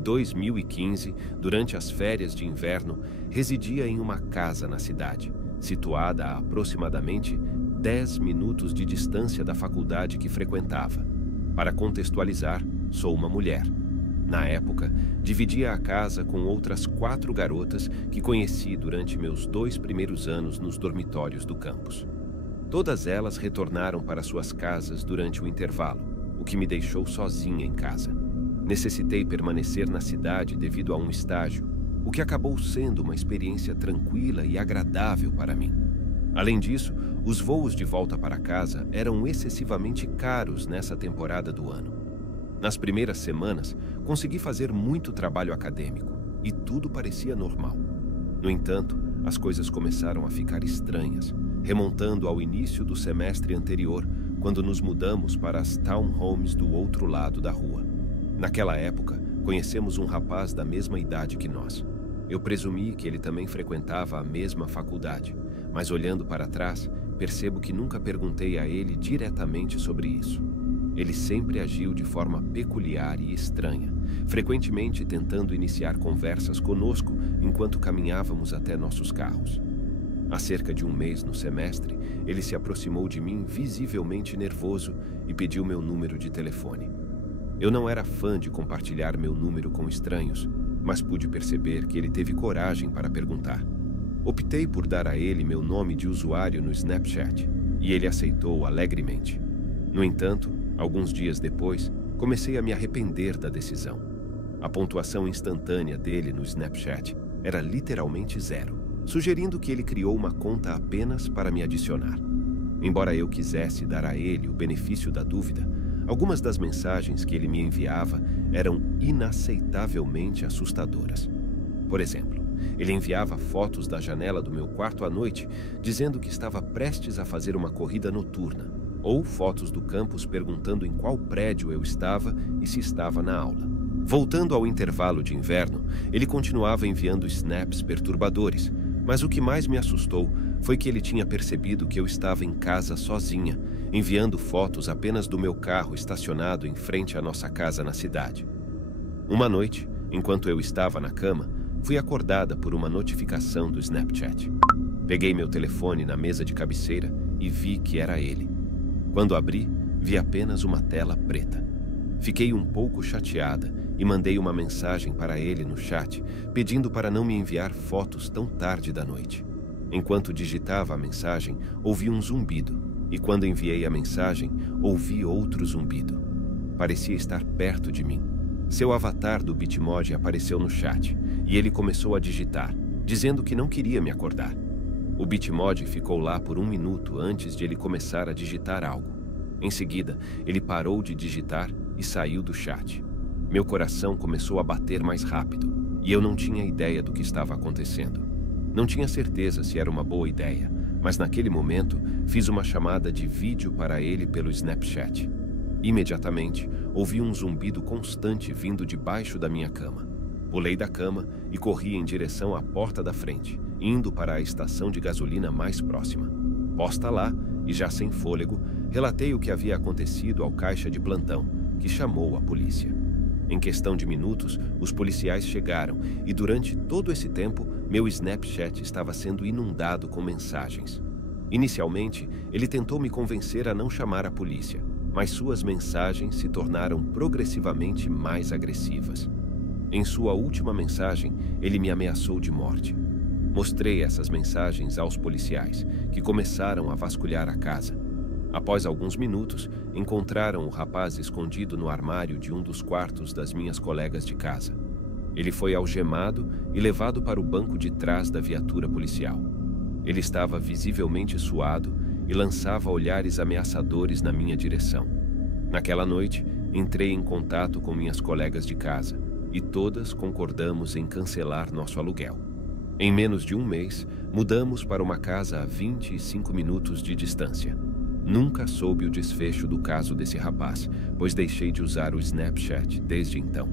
2015, durante as férias de inverno, residia em uma casa na cidade, situada a aproximadamente 10 minutos de distância da faculdade que frequentava. Para contextualizar, sou uma mulher. Na época, dividia a casa com outras 4 garotas que conheci durante meus 2 primeiros anos nos dormitórios do campus. Todas elas retornaram para suas casas durante o intervalo, o que me deixou sozinha em casa. Necessitei permanecer na cidade devido a um estágio, o que acabou sendo uma experiência tranquila e agradável para mim. Além disso, os voos de volta para casa eram excessivamente caros nessa temporada do ano. Nas primeiras semanas, consegui fazer muito trabalho acadêmico e tudo parecia normal. No entanto, as coisas começaram a ficar estranhas, remontando ao início do semestre anterior, quando nos mudamos para as townhomes do outro lado da rua. Naquela época, conhecemos um rapaz da mesma idade que nós. Eu presumi que ele também frequentava a mesma faculdade, mas olhando para trás, percebo que nunca perguntei a ele diretamente sobre isso. Ele sempre agiu de forma peculiar e estranha, frequentemente tentando iniciar conversas conosco enquanto caminhávamos até nossos carros. Há cerca de um mês no semestre, ele se aproximou de mim visivelmente nervoso e pediu meu número de telefone. Eu não era fã de compartilhar meu número com estranhos, mas pude perceber que ele teve coragem para perguntar. Optei por dar a ele meu nome de usuário no Snapchat, e ele aceitou alegremente. No entanto, alguns dias depois, comecei a me arrepender da decisão. A pontuação instantânea dele no Snapchat era literalmente 0, sugerindo que ele criou uma conta apenas para me adicionar. Embora eu quisesse dar a ele o benefício da dúvida, algumas das mensagens que ele me enviava eram inaceitavelmente assustadoras. Por exemplo, ele enviava fotos da janela do meu quarto à noite, dizendo que estava prestes a fazer uma corrida noturna, ou fotos do campus perguntando em qual prédio eu estava e se estava na aula. Voltando ao intervalo de inverno, ele continuava enviando snaps perturbadores, mas o que mais me assustou foi que ele tinha percebido que eu estava em casa sozinha, enviando fotos apenas do meu carro estacionado em frente à nossa casa na cidade. Uma noite, enquanto eu estava na cama, fui acordada por uma notificação do Snapchat. Peguei meu telefone na mesa de cabeceira e vi que era ele. Quando abri, vi apenas uma tela preta. Fiquei um pouco chateada e mandei uma mensagem para ele no chat, pedindo para não me enviar fotos tão tarde da noite. Enquanto digitava a mensagem, ouvi um zumbido, e quando enviei a mensagem, ouvi outro zumbido. Parecia estar perto de mim. Seu avatar do Bitmoji apareceu no chat, e ele começou a digitar, dizendo que não queria me acordar. O Bitmoji ficou lá por 1 minuto antes de ele começar a digitar algo. Em seguida, ele parou de digitar e saiu do chat. Meu coração começou a bater mais rápido, e eu não tinha ideia do que estava acontecendo. Não tinha certeza se era uma boa ideia, mas naquele momento fiz uma chamada de vídeo para ele pelo Snapchat. Imediatamente, ouvi um zumbido constante vindo debaixo da minha cama. Pulei da cama e corri em direção à porta da frente, indo para a estação de gasolina mais próxima. Posta lá, e já sem fôlego, relatei o que havia acontecido ao caixa de plantão, que chamou a polícia. Em questão de minutos, os policiais chegaram e durante todo esse tempo, meu Snapchat estava sendo inundado com mensagens. Inicialmente, ele tentou me convencer a não chamar a polícia, mas suas mensagens se tornaram progressivamente mais agressivas. Em sua última mensagem, ele me ameaçou de morte. Mostrei essas mensagens aos policiais, que começaram a vasculhar a casa. Após alguns minutos, encontraram o rapaz escondido no armário de um dos quartos das minhas colegas de casa. Ele foi algemado e levado para o banco de trás da viatura policial. Ele estava visivelmente suado e lançava olhares ameaçadores na minha direção. Naquela noite, entrei em contato com minhas colegas de casa e todas concordamos em cancelar nosso aluguel. Em menos de um mês, mudamos para uma casa a 25 minutos de distância. Nunca soube o desfecho do caso desse rapaz, pois deixei de usar o Snapchat desde então.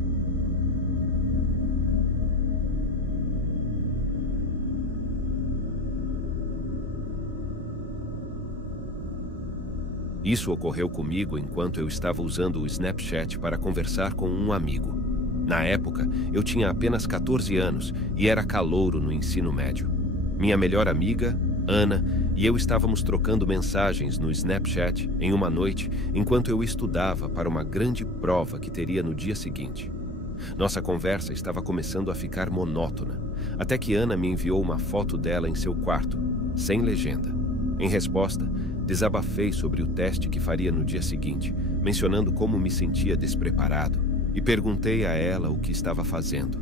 Isso ocorreu comigo enquanto eu estava usando o Snapchat para conversar com um amigo. Na época, eu tinha apenas 14 anos e era calouro no ensino médio. Minha melhor amiga, Ana, e eu estávamos trocando mensagens no Snapchat em uma noite enquanto eu estudava para uma grande prova que teria no dia seguinte. Nossa conversa estava começando a ficar monótona, até que Ana me enviou uma foto dela em seu quarto, sem legenda. Em resposta, desabafei sobre o teste que faria no dia seguinte, mencionando como me sentia despreparado, e perguntei a ela o que estava fazendo.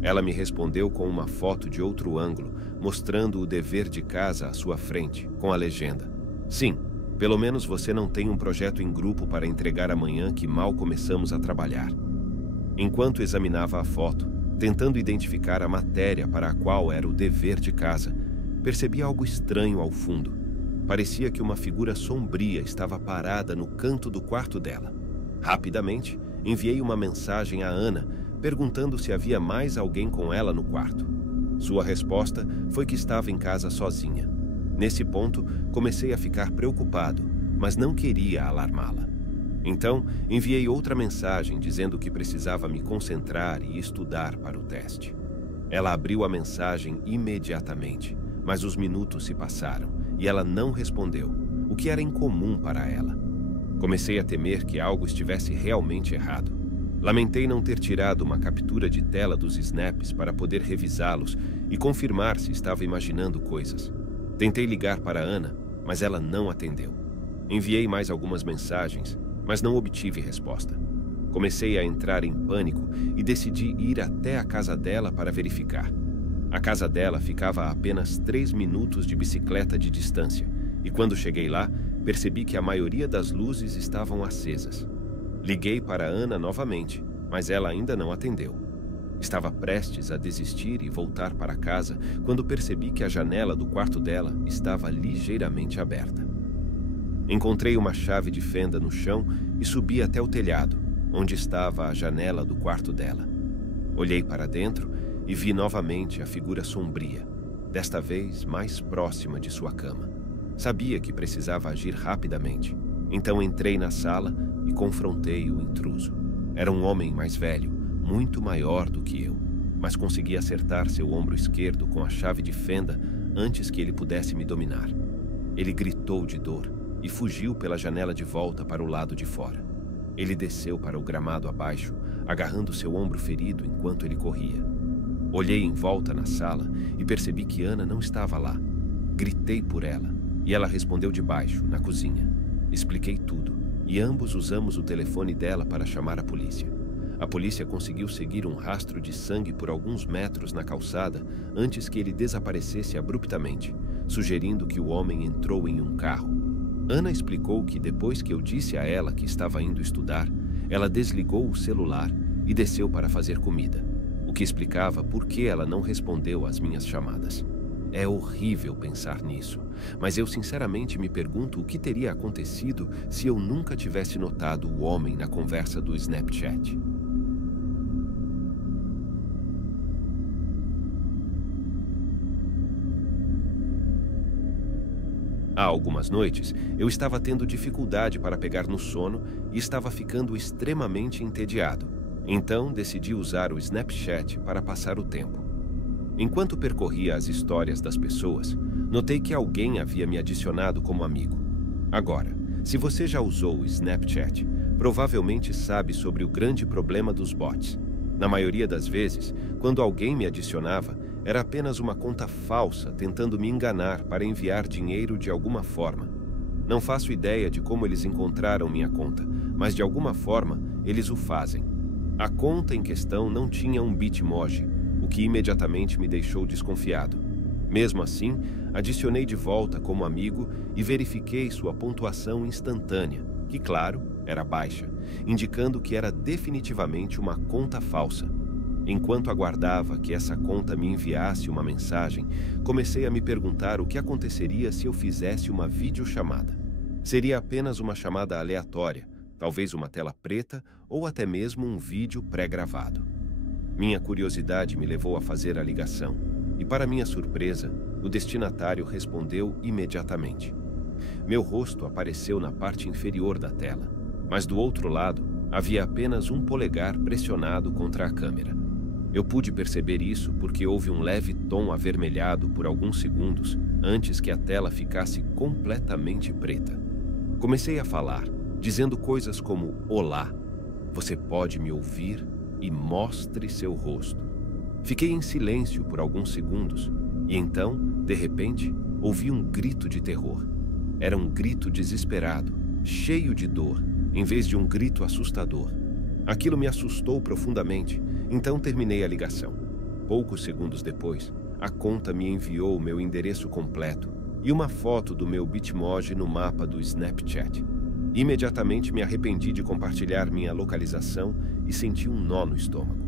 Ela me respondeu com uma foto de outro ângulo, mostrando o dever de casa à sua frente, com a legenda: "Sim, pelo menos você não tem um projeto em grupo para entregar amanhã que mal começamos a trabalhar." Enquanto examinava a foto, tentando identificar a matéria para a qual era o dever de casa, percebi algo estranho ao fundo. Parecia que uma figura sombria estava parada no canto do quarto dela. Rapidamente, enviei uma mensagem a Ana, perguntando se havia mais alguém com ela no quarto. Sua resposta foi que estava em casa sozinha. Nesse ponto, comecei a ficar preocupado, mas não queria alarmá-la. Então, enviei outra mensagem dizendo que precisava me concentrar e estudar para o teste. Ela abriu a mensagem imediatamente, mas os minutos se passaram e ela não respondeu, o que era incomum para ela. Comecei a temer que algo estivesse realmente errado. Lamentei não ter tirado uma captura de tela dos snaps para poder revisá-los e confirmar se estava imaginando coisas. Tentei ligar para Ana, mas ela não atendeu. Enviei mais algumas mensagens, mas não obtive resposta. Comecei a entrar em pânico e decidi ir até a casa dela para verificar. A casa dela ficava a apenas 3 minutos de bicicleta de distância, e quando cheguei lá, percebi que a maioria das luzes estavam acesas. Liguei para Ana novamente, mas ela ainda não atendeu. Estava prestes a desistir e voltar para casa quando percebi que a janela do quarto dela estava ligeiramente aberta. Encontrei uma chave de fenda no chão e subi até o telhado, onde estava a janela do quarto dela. Olhei para dentro e vi novamente a figura sombria, desta vez mais próxima de sua cama. Sabia que precisava agir rapidamente, então entrei na sala e confrontei o intruso. Era um homem mais velho, muito maior do que eu, mas consegui acertar seu ombro esquerdo com a chave de fenda antes que ele pudesse me dominar. Ele gritou de dor e fugiu pela janela de volta para o lado de fora. Ele desceu para o gramado abaixo, agarrando seu ombro ferido enquanto ele corria. Olhei em volta na sala e percebi que Ana não estava lá. Gritei por ela e ela respondeu de baixo, na cozinha. Expliquei tudo e ambos usamos o telefone dela para chamar a polícia. A polícia conseguiu seguir um rastro de sangue por alguns metros na calçada antes que ele desaparecesse abruptamente, sugerindo que o homem entrou em um carro. Ana explicou que depois que eu disse a ela que estava indo estudar, ela desligou o celular e desceu para fazer comida, o que explicava por que ela não respondeu às minhas chamadas. É horrível pensar nisso, mas eu sinceramente me pergunto o que teria acontecido se eu nunca tivesse notado o homem na conversa do Snapchat. Há algumas noites, eu estava tendo dificuldade para pegar no sono e estava ficando extremamente entediado. Então, decidi usar o Snapchat para passar o tempo. Enquanto percorria as histórias das pessoas, notei que alguém havia me adicionado como amigo. Agora, se você já usou o Snapchat, provavelmente sabe sobre o grande problema dos bots. Na maioria das vezes, quando alguém me adicionava, era apenas uma conta falsa tentando me enganar para enviar dinheiro de alguma forma. Não faço ideia de como eles encontraram minha conta, mas de alguma forma eles o fazem. A conta em questão não tinha um Bitmoji, o que imediatamente me deixou desconfiado. Mesmo assim, adicionei de volta como amigo e verifiquei sua pontuação instantânea, que, claro, era baixa, indicando que era definitivamente uma conta falsa. Enquanto aguardava que essa conta me enviasse uma mensagem, comecei a me perguntar o que aconteceria se eu fizesse uma videochamada. Seria apenas uma chamada aleatória, talvez uma tela preta ou até mesmo um vídeo pré-gravado. Minha curiosidade me levou a fazer a ligação, e para minha surpresa, o destinatário respondeu imediatamente. Meu rosto apareceu na parte inferior da tela, mas do outro lado, Havia apenas um polegar pressionado contra a câmera. Eu pude perceber isso porque houve um leve tom avermelhado por alguns segundos antes que a tela ficasse completamente preta. Comecei a falar, dizendo coisas como olá, você pode me ouvir e mostre seu rosto. Fiquei em silêncio por alguns segundos e então, de repente, ouvi um grito de terror. Era um grito desesperado, cheio de dor, em vez de um grito assustador. Aquilo me assustou profundamente, então terminei a ligação. Poucos segundos depois, a conta me enviou meu endereço completo e uma foto do meu Bitmoji no mapa do Snapchat. Imediatamente me arrependi de compartilhar minha localização e senti um nó no estômago.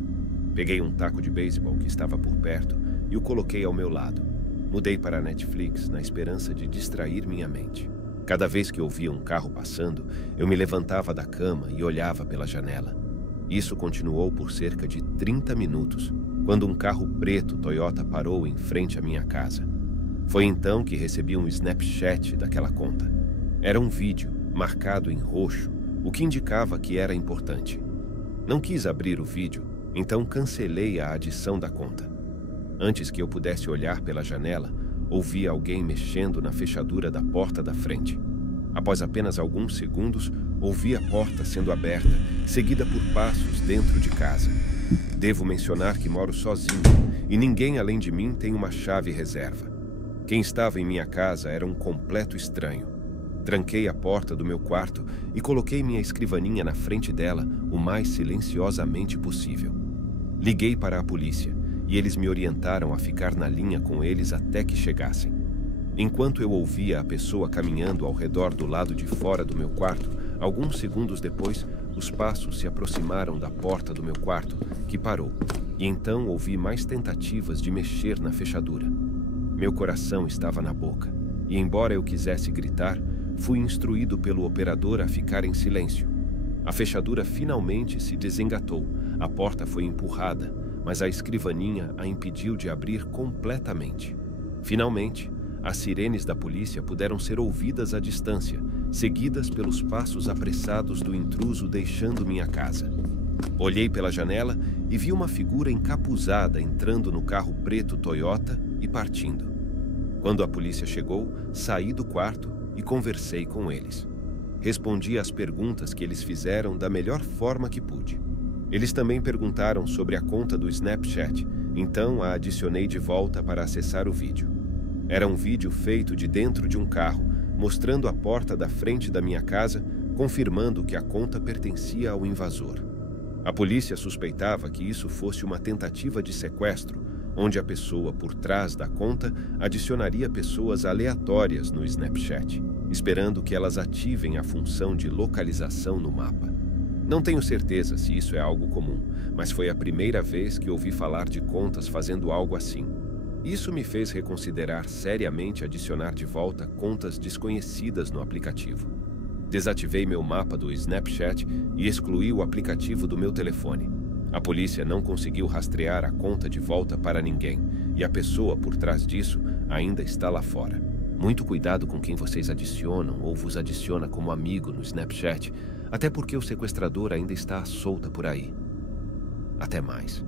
Peguei um taco de beisebol que estava por perto e o coloquei ao meu lado. Mudei para a Netflix na esperança de distrair minha mente. Cada vez que ouvia um carro passando, eu me levantava da cama e olhava pela janela. Isso continuou por cerca de 30 minutos, quando um carro preto Toyota parou em frente à minha casa. Foi então que recebi um Snapchat daquela conta. Era um vídeo, marcado em roxo, o que indicava que era importante. Não quis abrir o vídeo, então cancelei a adição da conta. Antes que eu pudesse olhar pela janela, ouvi alguém mexendo na fechadura da porta da frente. Após apenas alguns segundos, ouvi a porta sendo aberta, seguida por passos dentro de casa. Devo mencionar que moro sozinho e ninguém além de mim tem uma chave reserva. Quem estava em minha casa era um completo estranho. Tranquei a porta do meu quarto e coloquei minha escrivaninha na frente dela o mais silenciosamente possível. Liguei para a polícia e eles me orientaram a ficar na linha com eles até que chegassem. Enquanto eu ouvia a pessoa caminhando ao redor do lado de fora do meu quarto, alguns segundos depois, os passos se aproximaram da porta do meu quarto, que parou, e então ouvi mais tentativas de mexer na fechadura. Meu coração estava na boca, e embora eu quisesse gritar, fui instruído pelo operador a ficar em silêncio. A fechadura finalmente se desengatou, a porta foi empurrada, mas a escrivaninha a impediu de abrir completamente. Finalmente, as sirenes da polícia puderam ser ouvidas à distância, seguidas pelos passos apressados do intruso deixando minha casa. Olhei pela janela e vi uma figura encapuzada entrando no carro preto Toyota e partindo. Quando a polícia chegou, saí do quarto e conversei com eles. Respondi às perguntas que eles fizeram da melhor forma que pude. Eles também perguntaram sobre a conta do Snapchat, então a adicionei de volta para acessar o vídeo. Era um vídeo feito de dentro de um carro, mostrando a porta da frente da minha casa, confirmando que a conta pertencia ao invasor. A polícia suspeitava que isso fosse uma tentativa de sequestro, onde a pessoa por trás da conta adicionaria pessoas aleatórias no Snapchat, esperando que elas ativem a função de localização no mapa. Não tenho certeza se isso é algo comum, mas foi a primeira vez que ouvi falar de contas fazendo algo assim. Isso me fez reconsiderar seriamente adicionar de volta contas desconhecidas no aplicativo. Desativei meu mapa do Snapchat e excluí o aplicativo do meu telefone. A polícia não conseguiu rastrear a conta de volta para ninguém, e a pessoa por trás disso ainda está lá fora. Muito cuidado com quem vocês adicionam ou vos adiciona como amigo no Snapchat, até porque o sequestrador ainda está à solta por aí. Até mais.